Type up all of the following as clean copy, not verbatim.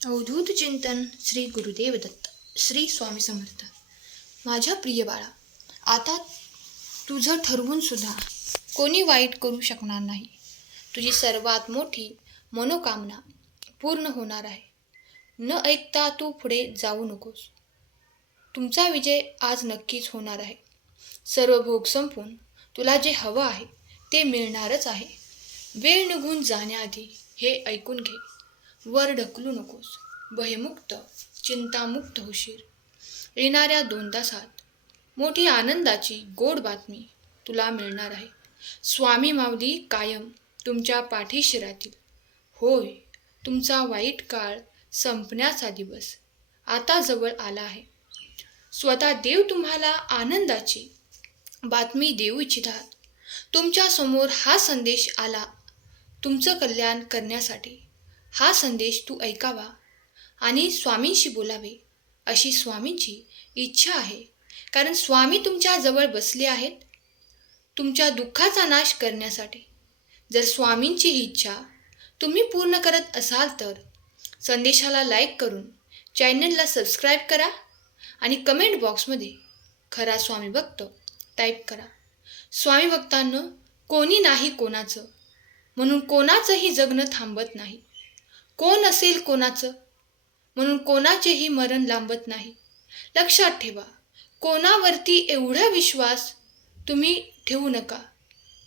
अवधूत चिंतन श्री गुरुदेव दत्त. श्री स्वामी समर्थ. माझ्या प्रिय बाळा, आता तुझं ठरवून सुद्धा कोणी वाईट करू शकणार नाही. तुझी सर्वात मोठी मनोकामना पूर्ण होणार आहे. न ऐकता तू पुढे जाऊ नकोस. तुमचा विजय आज नक्कीच होणार आहे. सर्व भोग संपून तुला जे हवं आहे ते मिळणारच आहे. वेळ निघून जाण्याआधी हे ऐकून घे. वर ढकलू नकोस. भयमुक्त, चिंतामुक्त होशील. येणाऱ्या 2 तासात मोठी आनंदाची गोड बातमी तुला मिळणार आहे. स्वामी माऊली कायम तुमच्या पाठीशी राहतील. होय, तुमचा वाईट काळ संपण्याचा दिवस आता जवळ आला आहे. स्वतः देव तुम्हाला आनंदाची बातमी देऊ इच्छितात. तुमच्या समोर हा संदेश आला तुमचं कल्याण करण्यासाठी. हा संदेश तू ऐकावा आणि स्वामींशी बोलावे अशी स्वामींची इच्छा आहे. कारण स्वामी तुमच्या जवळ बसले आहेत तुमच्या दुःखाचा नाश करण्यासाठी. जर स्वामींची ही इच्छा तुम्ही पूर्ण करत असाल तर संदेशाला लाईक करून चॅनलला सबस्क्राईब करा आणि कमेंट बॉक्समध्ये खरा स्वामी भक्त टाईप करा. स्वामी भक्तांनो, कोणी नाही कोणाचं म्हणून कोणाचंही जगणं थांबत नाही. कोण असेल कोणाचं म्हणून कोणाचेही मरण लांबत नाही. लक्षात ठेवा, कोणावरती एवढा विश्वास तुम्ही ठेवू नका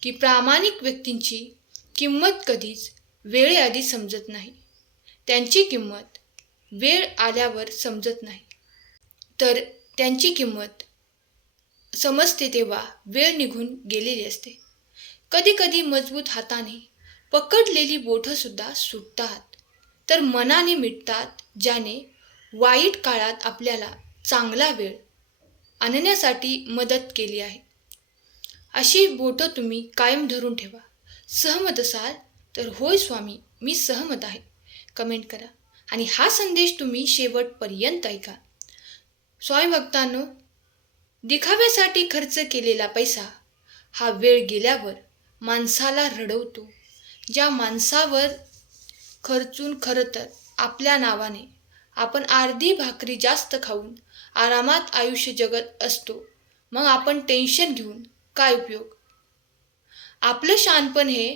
की प्रामाणिक व्यक्तींची किंमत कधीच वेळेआधी समजत नाही. त्यांची किंमत वेळ आल्यावर समजत नाही, तर त्यांची किंमत समजते तेव्हा वेळ निघून गेलेली असते. कधीकधी मजबूत हाताने पकडलेली बोटंसुद्धा सुटतात, तर मनाने मिटतात, ज्याने वाईट काळात आपल्याला चांगला वेळ आणण्यासाठी मदत केली आहे. अशी बोटं तुम्ही कायम धरून ठेवा. सहमत असाल तर होय स्वामी, मी सहमत आहे कमेंट करा आणि हा संदेश तुम्ही शेवटपर्यंत ऐका. स्वामी भक्तांनो, दिखाव्यासाठी खर्च केलेला पैसा हा वेळ गेल्यावर माणसाला रडवतो. ज्या माणसावर खर्चून खरं तर आपल्या नावाने आपण अर्धी भाकरी जास्त खाऊन आरामात आयुष्य जगत असतो, मग आपण टेन्शन घेऊन काय उपयोग. आपलं शहाणपण हे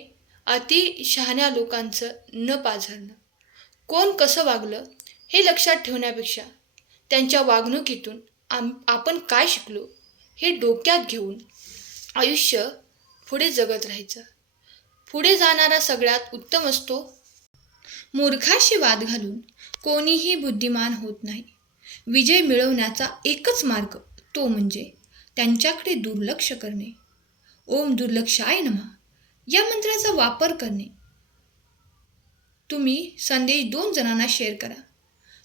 अति शहाण्या लोकांचं न पाझरणं. कोण कसं वागलं हे लक्षात ठेवण्यापेक्षा त्यांच्या वागणुकीतून आपण काय शिकलो हे डोक्यात घेऊन आयुष्य पुढे जगत राहायचं. पुढे जाणारा सगळ्यात उत्तम असतो. मूर्खाशी वाद घालून कोणीही बुद्धिमान होत नाही. विजय मिळवण्याचा एकच मार्ग तो म्हणजे त्यांच्याकडे दुर्लक्ष करणे. ओम दुर्लक्षाय नमः या मंत्राचा वापर करणे. तुम्ही संदेश 2 जणांना शेअर करा.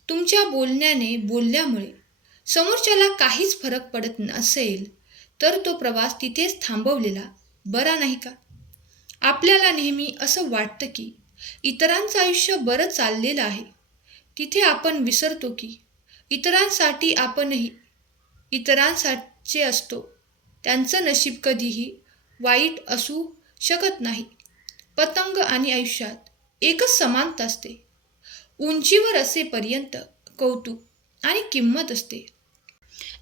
तुमच्या बोलल्यामुळे समोरच्याला काहीच फरक पडत नसेल तर तो प्रवास तिथेच थांबवलेला बरा नाही का? आपल्याला नेहमी असं वाटतं की इतरांचं आयुष्य बरं चाललेलं आहे. तिथे आपण विसरतो की इतरांसाठी आपणही इतरांसाठी असतो. त्यांचं नशीब कधीही वाईट असू शकत नाही. पतंग आणि आयुष्यात एकच समानता असते. उंचीवर असेपर्यंत कौतुक आणि किंमत असते.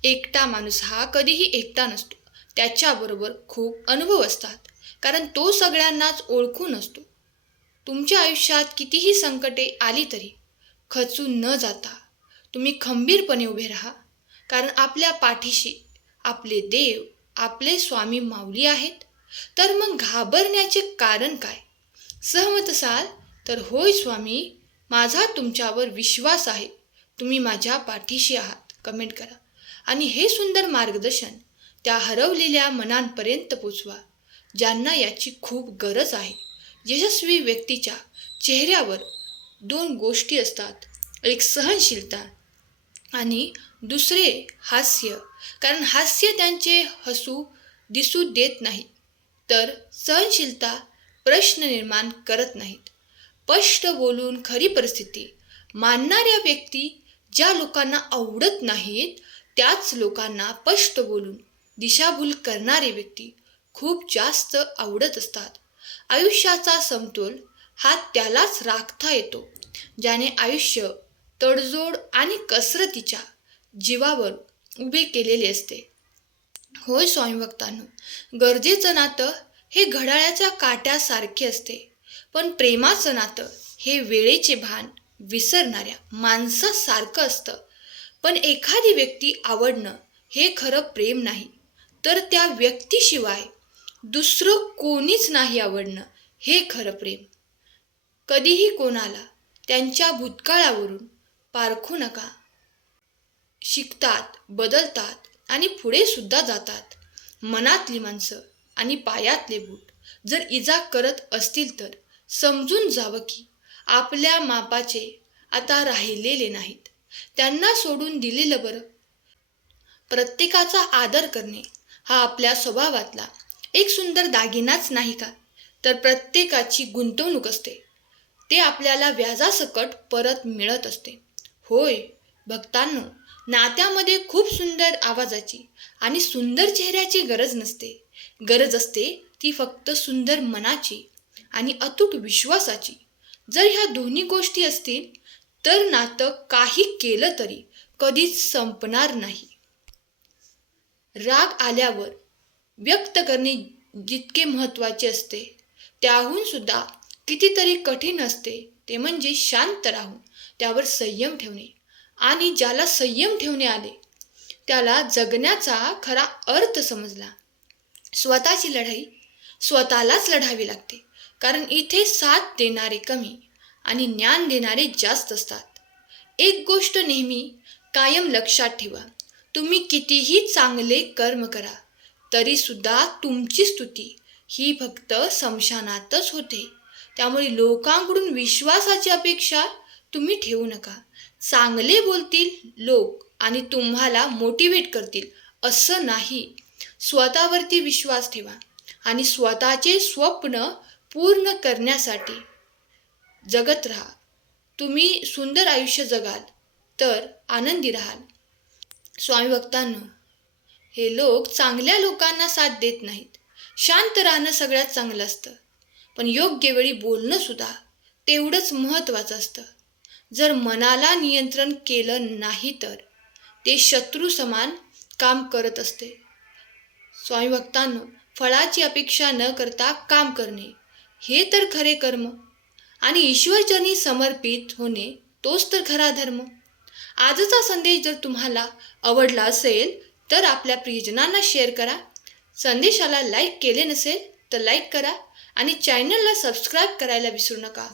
एकटा माणूस हा कधीही एकटा नसतो. त्याच्याबरोबर खूप अनुभव असतात, कारण तो सगळ्यांनाच ओळखून असतो. तुमच्या आयुष्यात कितीही संकटे आली तरी खचून न जाता तुम्ही खंबीरपणे उभे राहा. कारण आपल्या पाठीशी आपले देव, आपले स्वामी माऊली आहेत. तर मग घाबरण्याचे कारण काय? सहमत असाल तर होय स्वामी, माझा तुमच्यावर विश्वास आहे. तुम्ही माझ्या पाठीशी आहात कमेंट करा आणि हे सुंदर मार्गदर्शन त्या हरवलेल्या मनांपर्यंत पोचवा ज्यांना याची खूप गरज आहे. यशस्वी व्यक्तीच्या चेहऱ्यावर 2 गोष्टी असतात, एक सहनशीलता आणि दुसरे हास्य. कारण हास्य त्यांचे हसू दिसू देत नाही, तर सहनशीलता प्रश्न निर्माण करत नाहीत. स्पष्ट बोलून खरी परिस्थिती मानणाऱ्या व्यक्ती ज्या लोकांना आवडत नाहीत, त्याच लोकांना स्पष्ट बोलून दिशाभूल करणारे व्यक्ती खूप जास्त आवडत असतात. आयुष्याचा समतोल हा त्यालाच राखता येतो ज्याने आयुष्य तडजोड आणि कसरतीच्या जीवावर उभे केलेले असते. होय स्वामी भक्तांनो, गरजेचं नातं हे घड्याळाच्या काट्यासारखे असते, पण प्रेमाचं नातं हे वेळेचे भान विसरणाऱ्या माणसासारखं असतं. पण एखादी व्यक्ती आवडणं हे खरं प्रेम नाही, तर त्या व्यक्तीशिवाय दुसरं कोणीच नाही आवडणं हे खरं प्रेम. कधीही कोणाला त्यांच्या भूतकाळावरून पारखू नका. शिकतात, बदलतात आणि पुढे सुद्धा जातात. मनातली माणसं आणि पायातले बूट जर इजा करत असतील तर समजून जावं की आपल्या मापाचे आता राहिलेले नाहीत. त्यांना सोडून दिलेलं बरं. प्रत्येकाचा आदर करणे हा आपल्या स्वभावातला एक सुंदर दागिनाच नाही का, तर प्रत्येकाची गुंतवणूक असते. ते आपल्याला व्याजासकट परत मिळत असते. होय भक्तांनो, नात्यामध्ये खूप सुंदर आवाजाची आणि सुंदर चेहऱ्याची गरज नसते. गरज असते ती फक्त सुंदर मनाची आणि अतूट विश्वासाची. जर ह्या दोन्ही गोष्टी असतील तर नातं काही केलं तरी कधीच संपणार नाही. राग आल्यावर व्यक्त करणे जितके महत्त्वाचे असते, त्याहून सुद्धा कितीतरी कठीण असते ते म्हणजे शांत राहून त्यावर संयम ठेवणे. आणि ज्याला संयम ठेवणे आले त्याला जगण्याचा खरा अर्थ समजला. स्वतःची लढाई स्वतःलाच लढावी लागते, कारण इथे साथ देणारे कमी आणि ज्ञान देणारे जास्त असतात. एक गोष्ट नेहमी कायम लक्षात ठेवा, तुम्ही कितीही चांगले कर्म करा तरी सुद्धा तुमची स्तुती ही फक्त स्मशानातच होते. त्यामुळे लोकांकडून विश्वासाची अपेक्षा तुम्ही ठेवू नका. चांगले बोलतील लोक आणि तुम्हाला मोटिवेट करतील असं नाही. स्वतःवरती विश्वास ठेवा आणि स्वतःचे स्वप्न पूर्ण करण्यासाठी जगत राहा. तुम्ही सुंदर आयुष्य जगाल तर आनंदी राहाल. स्वामी भक्तांनो, हे लोक चांगल्या लोकांना साथ देत नाहीत. शांत राहणं सगळ्यात चांगलं असतं, पण योग्य वेळी बोलणं सुद्धा तेवढंच महत्त्वाचं असतं. जर मनाला नियंत्रण केलं नाही तर ते शत्रू समान काम करत असते. स्वामी भक्तांनो, फळाची अपेक्षा न करता काम करणे हे तर खरे कर्म आणि ईश्वरचरणी समर्पित होणे तोच तर खरा धर्म. आजचा संदेश जर तुम्हाला आवडला असेल तर आपल्या प्रियजनांना शेअर करा. संदेशाला लाईक केले नसेल तर लाईक करा आणि चॅनलला सबस्क्राईब करायला विसरू नका.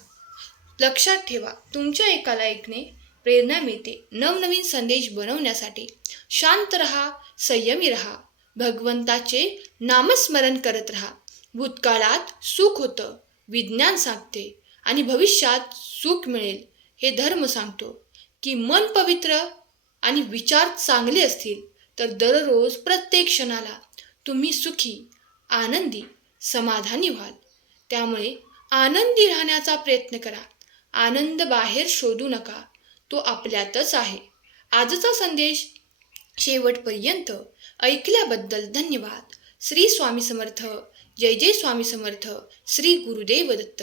लक्षात ठेवा, तुमच्या एका लाईकने प्रेरणा मिळते नवनवीन संदेश बनवण्यासाठी. शांत रहा, संयमी रहा, भगवंताचे नामस्मरण करत रहा. भूतकाळात सुख होतं, विज्ञान सांगते, आणि भविष्यात सुख मिळेल हे धर्म सांगतो की मन पवित्र आणि विचार चांगले असतील तर दररोज प्रत्येक क्षणाला तुम्ही सुखी, आनंदी, समाधानी व्हाल. त्यामुळे आनंदी राहण्याचा प्रयत्न करा. आनंद बाहेर शोधू नका, तो आपल्यातच आहे. आजचा संदेश शेवटपर्यंत ऐकल्याबद्दल धन्यवाद. श्री स्वामी समर्थ. जय जय स्वामी समर्थ. श्री गुरुदेव दत्त.